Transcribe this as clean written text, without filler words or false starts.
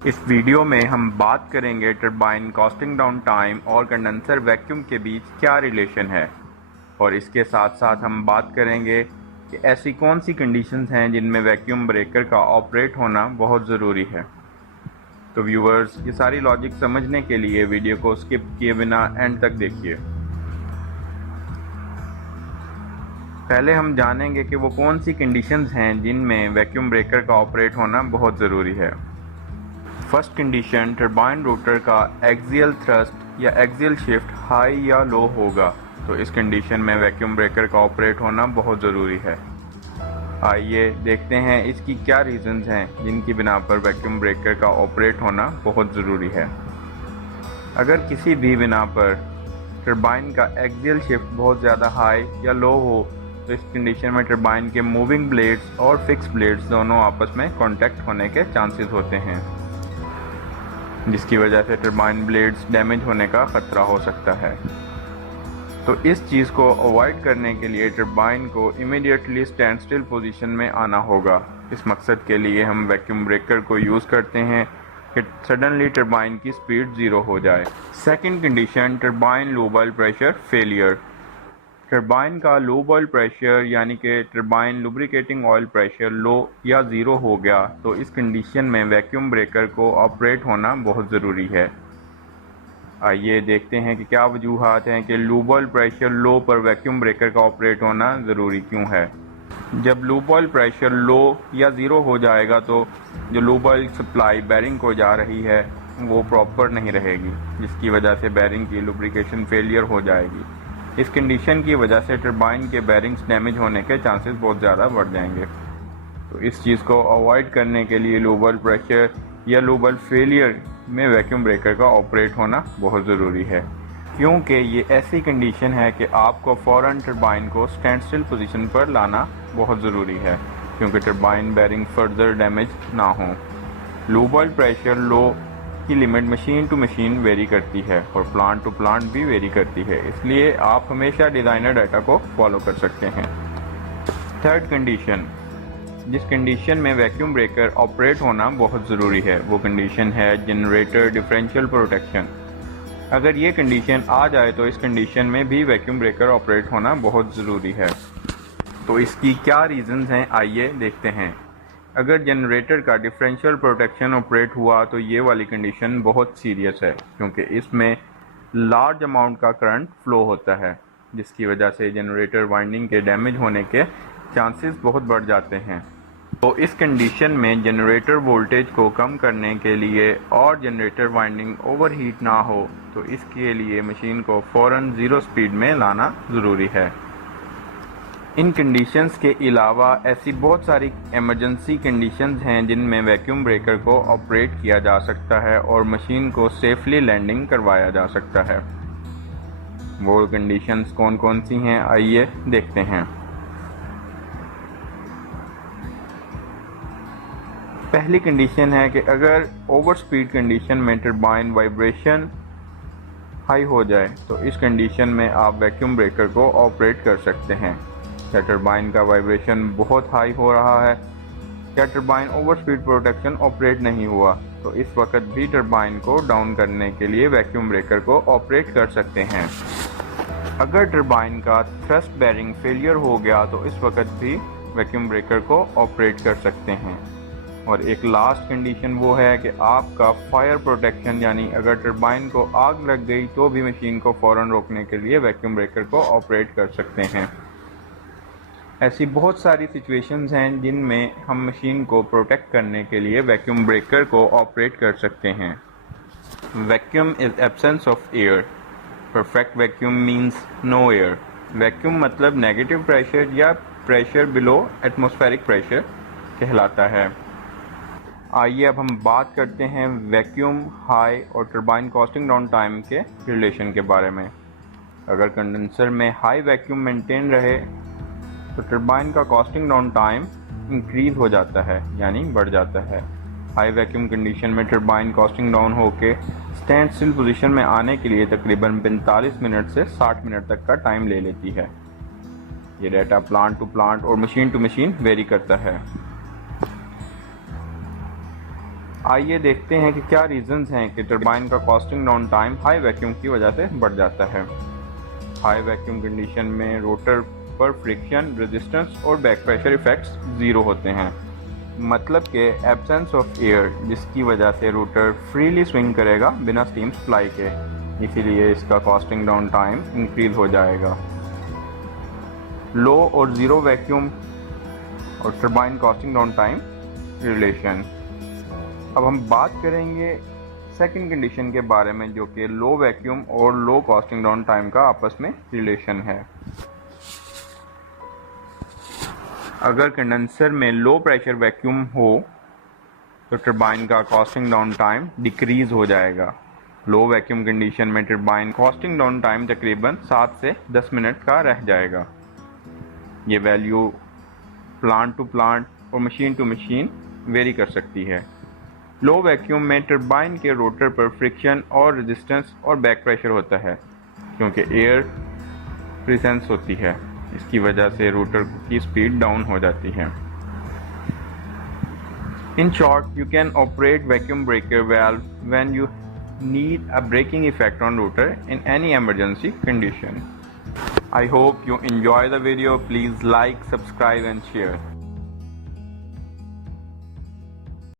इस वीडियो में हम बात करेंगे टरबाइन कॉस्टिंग डाउन टाइम और कंडेंसर वैक्यूम के बीच क्या रिलेशन है, और इसके साथ साथ हम बात करेंगे कि ऐसी कौन सी कंडीशंस हैं जिनमें वैक्यूम ब्रेकर का ऑपरेट होना बहुत ज़रूरी है। तो व्यूअर्स, ये सारी लॉजिक समझने के लिए वीडियो को स्किप किए बिना एंड तक देखिए। पहले हम जानेंगे कि वो कौन सी कंडीशंस हैं जिनमें वैक्यूम ब्रेकर का ऑपरेट होना बहुत ज़रूरी है। फर्स्ट कंडीशन, टरबाइन रोटर का एक्सियल थ्रस्ट या एक्सियल शिफ्ट हाई या लो होगा, तो इस कंडीशन में वैक्यूम ब्रेकर का ऑपरेट होना बहुत ज़रूरी है। आइए देखते हैं इसकी क्या रीजंस हैं जिनकी बिना पर वैक्यूम ब्रेकर का ऑपरेट होना बहुत ज़रूरी है। अगर किसी भी बिना पर टरबाइन का एक्सियल शिफ्ट बहुत ज़्यादा हाई या लो हो, तो इस कंडीशन में टरबाइन के मूविंग ब्लेड्स और फिक्स ब्लेड्स दोनों आपस में कॉन्टैक्ट होने के चांसेस होते हैं, जिसकी वजह से टरबाइन ब्लेड्स डैमेज होने का ख़तरा हो सकता है। तो इस चीज़ को अवॉइड करने के लिए टरबाइन को इमीडिएटली स्टैंड स्टिल पोजीशन में आना होगा। इस मकसद के लिए हम वैक्यूम ब्रेकर को यूज़ करते हैं कि सडनली टरबाइन की स्पीड ज़ीरो हो जाए। सेकंड कंडीशन, टरबाइन लो बॉयल प्रेशर फेलियर। टरबाइन का लो बॉयल प्रेशर यानी कि turbine lubricating oil pressure low या ज़ीरो हो गया, तो इस कंडीशन में वैक्यूम ब्रेकर को ऑपरेट होना बहुत ज़रूरी है। आइए देखते हैं कि क्या वजूहात हैं कि लो बॉयल प्रेशर लो पर वैक्यूम ब्रेकर का ऑपरेट होना ज़रूरी क्यों है। जब लो बॉयल प्रेशर लो या ज़ीरो हो जाएगा तो जो लो बॉयल सप्लाई बैरिंग को जा रही है वो प्रॉपर नहीं रहेगी, जिसकी वजह से बैरिंग की लुब्रिकेशन फेलियर हो जाएगी। इस कंडीशन की वजह से टरबाइन के बैरिंग्स डैमेज होने के चांसेस बहुत ज़्यादा बढ़ जाएंगे। तो इस चीज़ को अवॉइड करने के लिए लो बॉयल प्रेशर या लो बॉयल फेलियर में वैक्यूम ब्रेकर का ऑपरेट होना बहुत ज़रूरी है, क्योंकि ये ऐसी कंडीशन है कि आपको फ़ौरन टरबाइन को स्टैंड स्टिल पोजीशन पर लाना बहुत ज़रूरी है, क्योंकि टरबाइन बैरिंग फर्दर डैमेज ना हो। लो बॉयल प्रेशर लो की limit machine to machine vary करती है और प्लांट टू प्लांट भी वेरी करती है, इसलिए आप हमेशा डिज़ाइनर डाटा को फॉलो कर सकते हैं। थर्ड कंडीशन, जिस कंडीशन में वैक्यूम ब्रेकर ऑपरेट होना बहुत ज़रूरी है, वो कंडीशन है जनरेटर डिफरेंशियल प्रोटेक्शन। अगर ये कंडीशन आ जाए तो इस कंडीशन में भी वैक्यूम ब्रेकर ऑपरेट होना बहुत ज़रूरी है। तो इसकी क्या रीज़न्स हैं, आइए देखते हैं। अगर जनरेटर का डिफरेंशियल प्रोटेक्शन ऑपरेट हुआ तो ये वाली कंडीशन बहुत सीरियस है, क्योंकि इसमें लार्ज अमाउंट का करंट फ्लो होता है, जिसकी वजह से जनरेटर वाइंडिंग के डैमेज होने के चांसेस बहुत बढ़ जाते हैं। तो इस कंडीशन में जनरेटर वोल्टेज को कम करने के लिए और जनरेटर वाइंडिंग ओवरहीट ना हो, तो इसके लिए मशीन को फ़ौरन ज़ीरो स्पीड में लाना ज़रूरी है। इन कंडीशंस के अलावा ऐसी बहुत सारी इमरजेंसी कंडीशंस हैं जिनमें वैक्यूम ब्रेकर को ऑपरेट किया जा सकता है और मशीन को सेफली लैंडिंग करवाया जा सकता है। वो कंडीशंस कौन कौन सी हैं, आइए देखते हैं। पहली कंडीशन है कि अगर ओवर स्पीड कंडीशन में टरबाइन वाइब्रेशन हाई हो जाए, तो इस कंडीशन में आप वैक्यूम ब्रेकर को ऑपरेट कर सकते हैं। क्या टरबाइन का वाइब्रेशन बहुत हाई हो रहा है, क्या turbine over speed protection operate नहीं हुआ, तो इस वक्त भी टरबाइन को डाउन करने के लिए वैक्यूम ब्रेकर को ऑपरेट कर सकते हैं। अगर टरबाइन का थ्रस्ट बैरिंग फेलियर हो गया तो इस वक्त भी वैक्यूम ब्रेकर को ऑपरेट कर सकते हैं। और एक लास्ट कंडीशन वो है कि आपका फायर प्रोटेक्शन, यानी अगर टरबाइन को आग लग गई तो भी मशीन को फ़ौरन रोकने के लिए वैक्यूम ब्रेकर को ऑपरेट कर सकते हैं। ऐसी बहुत सारी सिचुएशंस हैं जिनमें हम मशीन को प्रोटेक्ट करने के लिए वैक्यूम ब्रेकर को ऑपरेट कर सकते हैं। Vacuum is absence of air. Perfect vacuum means no air. Vacuum मतलब नेगेटिव प्रेशर या प्रेशर बिलो एटमॉस्फेरिक प्रेशर कहलाता है। आइए अब हम बात करते हैं वैक्यूम हाई और टरबाइन कॉस्टिंग डाउन टाइम के रिलेशन के बारे में। अगर कंडेंसर में हाई वैक्यूम मेंटेन रहे तो टरबाइन का कॉस्टिंग डाउन टाइम इंक्रीज़ हो जाता है, यानी बढ़ जाता है। हाई वैक्यूम कंडीशन में टरबाइन कॉस्टिंग डाउन होकर स्टैंड स्टिल पोजीशन में आने के लिए तकरीबन 45 मिनट से 60 मिनट तक का टाइम ले लेती है। ये डाटा प्लांट टू प्लांट और मशीन टू मशीन वेरी करता है। आइए देखते हैं कि क्या रीजंस हैं कि टरबाइन का costing down time high vacuum की वजह से बढ़ जाता है। हाई वैक्यूम कंडीशन में रोटर पर फ्रिक्शन, रेजिस्टेंस और बैक प्रेशर इफेक्ट्स ज़ीरो होते हैं, मतलब कि एब्सेंस ऑफ एयर, जिसकी वजह से रोटर फ्रीली स्विंग करेगा बिना स्टीम सप्लाई के। इसीलिए इसका कॉस्टिंग डाउन टाइम इंक्रीज हो जाएगा। लो और ज़ीरो वैक्यूम और turbine costing down time relation. अब हम बात करेंगे सेकंड कंडीशन के बारे में, जो कि लो वैक्यूम और लो कॉस्टिंग डाउन टाइम का आपस में रिलेशन है। अगर कंडेंसर में लो प्रेशर वैक्यूम हो तो टरबाइन का कॉस्टिंग डाउन टाइम डिक्रीज हो जाएगा। लो वैक्यूम कंडीशन में टरबाइन कॉस्टिंग डाउन टाइम तकरीबन 7 से 10 मिनट का रह जाएगा। ये वैल्यू प्लांट टू प्लांट और मशीन टू मशीन वेरी कर सकती है। लो वैक्यूम में टरबाइन के रोटर पर फ्रिक्शन और रेजिस्टेंस और बैक प्रेशर होता है, क्योंकि एयर प्रेजेंस होती है। इसकी वजह से रोटर की स्पीड डाउन हो जाती है। In short, you can operate vacuum breaker valve when you need a braking effect on rotor in any emergency condition. I hope you enjoy the video. Please like, subscribe and share.